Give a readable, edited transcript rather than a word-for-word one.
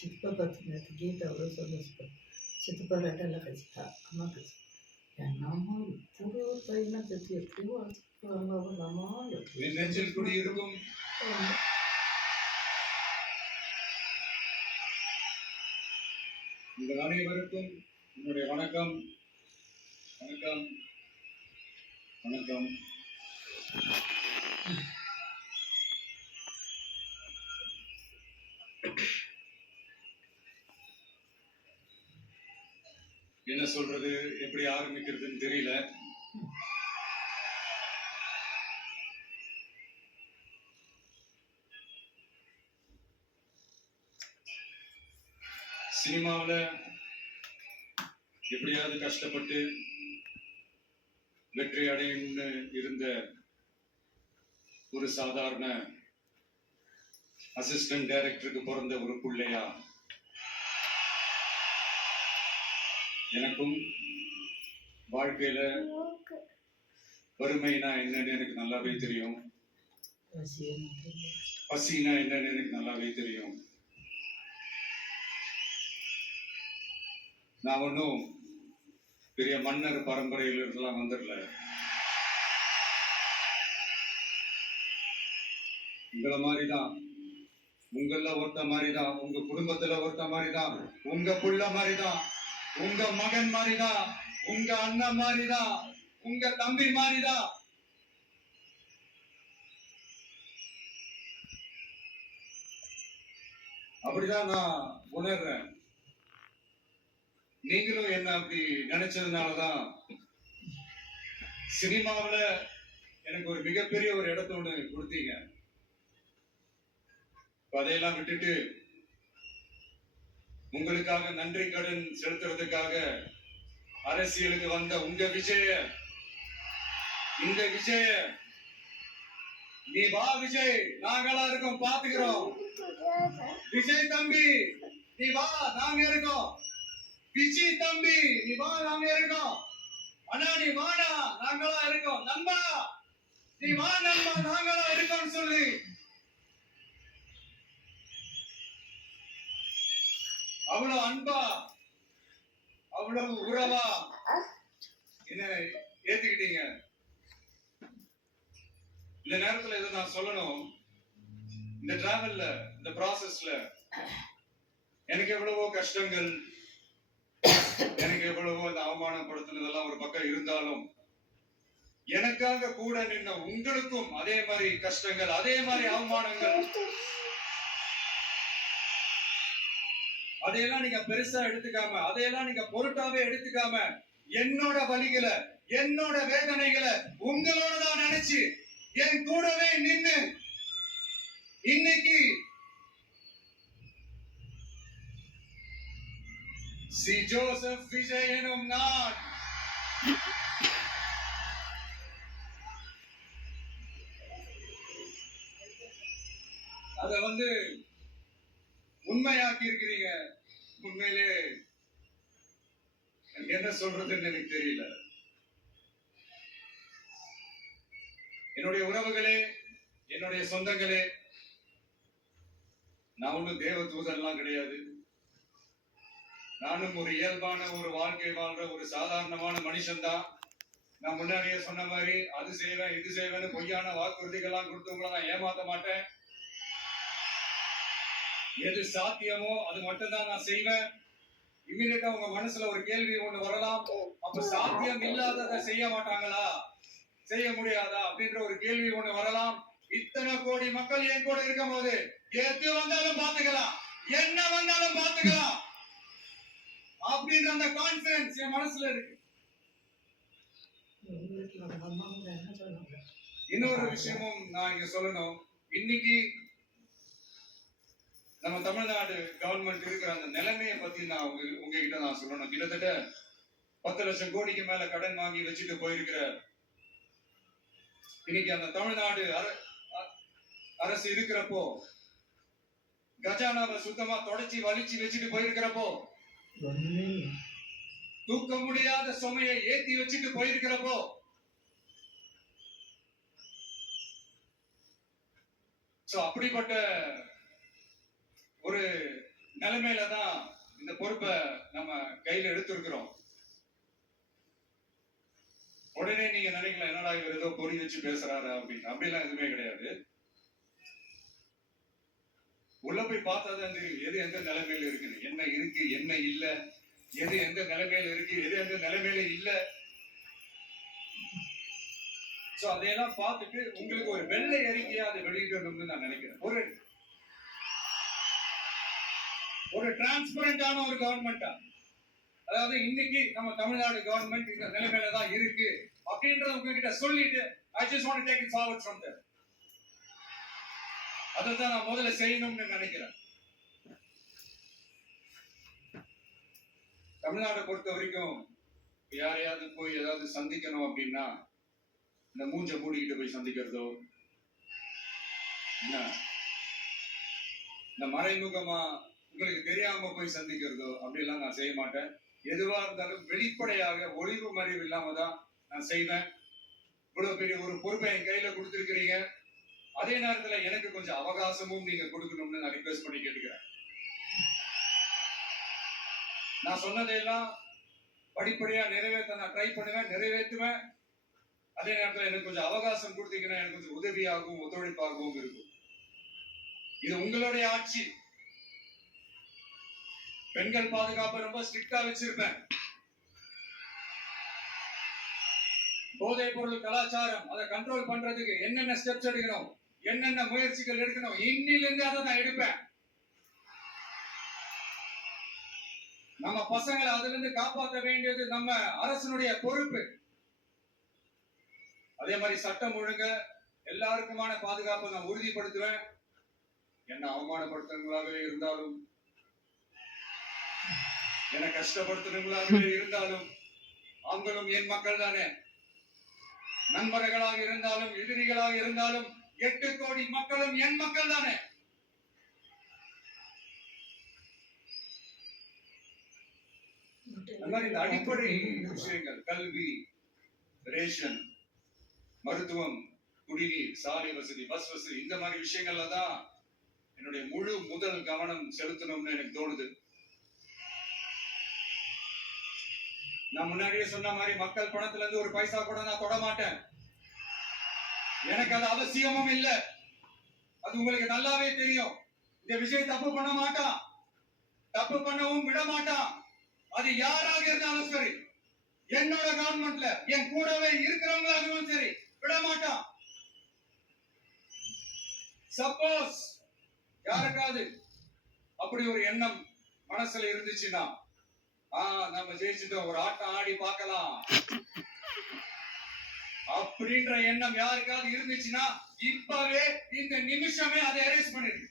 சித்தப்பா நேற்று கீதா அவ்வளோ சந்தோஷப்பா. சித்தப்பா ரெட்டெல்லாம் கழிச்சிட்டா, அம்மா கழிச்சு என்னம்மா இவ்வளோ பையனை பற்றி எப்படியோ நெஞ்சில் குடியிருக்கும் உங்கள் அனைவருக்கும் என்னுடைய வணக்கம். வணக்கம் வணக்கம். என்ன சொல்றது, எப்படி ஆரம்பிக்கிறதுன்னு தெரியல. சினிமாவில் எப்படியாவது கஷ்டப்பட்டு வெற்றி அடையணும்னு இருந்த ஒரு சாதாரண அசிஸ்டன்ட் டைரக்டருக்கு பிறந்த ஒரு பிள்ளையா எனக்கும் வாழ்க்கையில வறுமைனா என்னன்னு எனக்கு நல்லாவே தெரியும், பசினா என்னன்னு எனக்கு நல்லாவே தெரியும். நான் ஒன்றும் பெரிய மன்னர் பரம்பரையில இருந்தெல்லாம் வந்துடல. உங்களை மாதிரிதான், உங்கள ஒருத்த மாதிரிதான், உங்க குடும்பத்துல ஒருத்த மாதிரிதான், உங்க புள்ள மாதிரிதான், உங்க மகன் மாதிரிதான், உங்க அண்ணன் மாதிரிதான், உங்க தம்பி மாதிரிதான். அப்படிதான் நான் உணர்றேன். நீங்களும் என்ன அப்படி நினைச்சதுனாலதான் சினிமாவில எனக்கு ஒரு மிகப்பெரிய ஒரு இடத்த ஒண்ணு கொடுத்தீங்க. அதையெல்லாம் விட்டுட்டு உங்களுக்காக நன்றி கடன் செலுத்துறதுக்காக அரசியலுக்கு வந்த உங்க விஜய, இந்த விஜய, நீ வா விஜய், நாங்களா இருக்கோம், பாத்துக்கிறோம். விஜய் தம்பி நீ வா, நாங்க இருக்கோம். விஜய் தம்பி நீ வா, நாங்க இருக்கோம். அண்ணா நீ வாடா, நாங்களா இருக்கோம். நண்பா நீ வா நண்பா, நாங்களா இருக்கோம் சொல்லி அவ்வளவு அன்பா, அவ்வளவு உறவா என்ன ஏத்துக்கிட்டீங்க. இந்த நேரத்துல இதை நான் சொல்லணும். இந்த டிராவல்ல, இந்த ப்ராசஸ்ல எனக்கு எவ்வளவோ கஷ்டங்கள், எனக்கு எவ்வளவோ இந்த அவமானப்படுத்தினதெல்லாம் ஒரு பக்கம் இருந்தாலும், எனக்காக கூட நின்ன உங்களுக்கும் அதே மாதிரி கஷ்டங்கள், அதே மாதிரி அவமானங்கள், அதையெல்லாம் நீங்க பெருசா எடுத்துக்காம, அதையெல்லாம் நீங்க பொருட்டாவே எடுத்துக்காம, என்னோட வலிகளை, என்னோட வேதனைகளை உங்களோட தான் நினைச்சு என் கூடவே நின்னு இன்னைக்கு சி ஜோசப் விஜய் எனும் நான் அத உண்மையாக்கி இருக்கிறீங்க. உண்மையிலே என்ன சொல்றதுன்னு எனக்கு தெரியல. என்னுடைய உறவுகளே, என்னுடைய சொந்தங்களே, நான் ஒன்னும் தேவ தூதர்லாம் கிடையாது. நானும் ஒரு இயல்பான ஒரு வாழ்க்கை வாழ்ற ஒரு சாதாரணமான மனுஷன் தான். நான் முன்னாடியே சொன்ன மாதிரி அது செய்வேன் இது செய்வேன்னு பொய்யான வாக்குறுதிகள்லாம் கொடுத்தவங்கள நான் ஏமாத்த மாட்டேன். எது சாத்தியமோ அது மட்டும் தான் நான் செய்வேன். இம்மிடியட்டா உங்க மனசுல ஒரு கேள்வி ஒண்ணு வரலாம், அப்ப சாத்தியம் இல்லாததை செய்ய மாட்டாங்களா, செய்ய முடியாதா அப்படின்ற ஒரு கேள்வி ஒண்ணு வரலாம். இத்தனை கோடி மக்கள் என் கூட இருக்கும் போது எது வந்தாலும் பாத்துக்கலாம், என்ன வந்தாலும் பாத்துக்கலாம் அப்படின்ற அந்த கான்பிடன்ஸ் என் மனசுல இருக்கு. இன்னொரு விஷயமும் நான் இங்க சொல்லணும். இன்னைக்கு நம்ம தமிழ்நாடு கவர்மெண்ட் இருக்கிற அந்த நிலைமையை பத்தி நான் உங்ககிட்ட நான் சொல்லணும். கிட்டத்தட்ட 10 லட்சம் கோடிக்கு மேல கடன் வாங்கி வச்சுட்டு போயிருக்கிற இன்னைக்கு அந்த தமிழ்நாடு அரசு இருக்கிறப்போ, கஜானாவை சுத்தமா தொடச்சி வலிச்சு வச்சுட்டு போயிருக்கிறப்போ, தூக்க முடியாத சுமையை ஏத்தி வச்சுட்டு போயிருக்கிறப்போ, அப்படிப்பட்ட ஒரு நிலைமையில தான் இந்த பொறுப்பை நம்ம கையில எடுத்திருக்கிறோம். உடனே நீங்க நினைக்கலாம், என்னடா இவர் ஏதோ பொறி வச்சு பேசுறாரு அப்படின்னு. அப்படிலாம் எதுவுமே கிடையாது. உள்ள போய் பார்த்தாதான் தெரியும் எது எந்த நிலைமையில இருக்குது, என்ன இருக்கு என்ன இல்ல, எது எந்த நிலைமையில இருக்கு, எது எந்த நிலைமையில இல்ல. சோ அதையெல்லாம் பார்த்துட்டு உங்களுக்கு ஒரு வெள்ளை அறிக்கையா அதை வெளியிடணும்னு நான் நினைக்கிறேன். ஒரு டிரான்ஸ்பரண்டான ஒரு கவர்மெண்டா, அதாவது இன்னைக்கு நம்ம தமிழ்நாடு கவர்மெண்ட் இந்த நிலைமையில தான் இருக்கு அப்படின்றத உங்ககிட்ட சொல்லிட்டு I just want to take it forward from there. அதான் நான் முதல்ல செய்யணும்னு நினைக்கிறேன். தமிழ்நாட்டை பொறுத்த வரைக்கும் யாரையாவது போய் ஏதாவது சந்திக்கணும் அப்படின்னா இந்த மூஞ்ச மூடிக்கிட்டு போய் சந்திக்கிறதோ, இந்த மறைமுகமா உங்களுக்கு தெரியாம போய் சந்திக்கிறதோ அப்படிலாம் நான் செய்ய மாட்டேன். எதுவா இருந்தாலும் வெளிப்படையாக ஒளிவு மறைவு இல்லாம தான் நான் செய்வேன். இவ்வளவு பெரிய ஒரு பொறுப்பை என் கையில கொடுத்திருக்கிறீங்க. அதே நேரத்துல எனக்கு கொஞ்சம் அவகாசமும் நீங்க கொடுக்கணும்னு நான் ரிக்வெஸ்ட் பண்ணி கேட்டுக்கிறேன். நான் சொன்னதையெல்லாம் படிப்படியா நிறைவேற்ற நான் ட்ரை பண்ணுவேன், நிறைவேற்றுவேன். அதே நேரத்துல எனக்கு கொஞ்சம் அவகாசம் கொடுத்தீங்கன்னா எனக்கு கொஞ்சம் உதவியாகவும் ஒத்துழைப்பாகவும் இருக்கும். இது உங்களுடைய ஆட்சி. பெண்கள் பாதுகாப்பை ரொம்ப ஸ்ட்ரிக்டா வச்சிருப்பேன். போதைப் பொருள் கலாச்சாரம் அதை கண்ட்ரோல் பண்றதுக்கு என்னென்ன ஸ்டெப்ஸ் எடுக்கணும், என்னென்ன முயற்சிகள் எடுக்கணும், இன்னிலிருந்து அதை நான் எடுப்பேன். நம்ம பசங்களை அதுல இருந்து காப்பாற்ற வேண்டியது நம்ம அரசனுடைய பொறுப்பு. அதே மாதிரி சட்டம் ஒழுங்க எல்லாருக்குமான பாதுகாப்பை நான் உறுதிப்படுத்துவேன். என்ன அவமானப்படுத்துறவங்களாகவே இருந்தாலும், என்ன கஷ்டப்படுத்துறவங்களாகவே இருந்தாலும், அவங்களும் என் மக்கள் தானே. நண்பர்களாக இருந்தாலும் எதிரிகளாக இருந்தாலும் 8 கோடி மக்களும் என் மக்கள் தானே. இந்த அடிப்படை விஷயங்கள், கல்வி, ரேஷன், மருத்துவம், குடிநீர், சாலை வசதி, பஸ் வசதி, இந்த மாதிரி விஷயங்கள்ல தான் என்னுடைய முழு முதல் கவனம் செலுத்தணும்னு எனக்கு தோணுது. நான் முன்னாடியே சொன்ன மாதிரி மக்கள் பணத்துல இருந்து ஒரு பைசா கூட நான் தொட மாட்டேன். எனக்கு அது அவசியமும் இல்லை. அது உங்களுக்கு நல்லாவே தெரியும். இந்த விஷயம் தப்பு பண்ண மாட்டான், தப்பு பண்ணவும் விட மாட்டான். அது யாராக இருந்தாலும் சரி, என்னோட கவர்மெண்ட்ல என் கூடவே இருக்கிறவங்களாகவும் சரி, விட மாட்டான். சப்போஸ் யாருக்காவது அப்படி ஒரு எண்ணம் மனசுல இருந்துச்சுன்னா, நம்ம ஜெயிச்சுட்டோம், ஒரு ஆட்டம் ஆடி பார்க்கலாம் அப்படின்ற எண்ணம் யாருக்காவது இருந்துச்சுன்னா இப்பவே இந்த நிமிஷமே அதை அரேஞ்ச் பண்ணிருக்கு.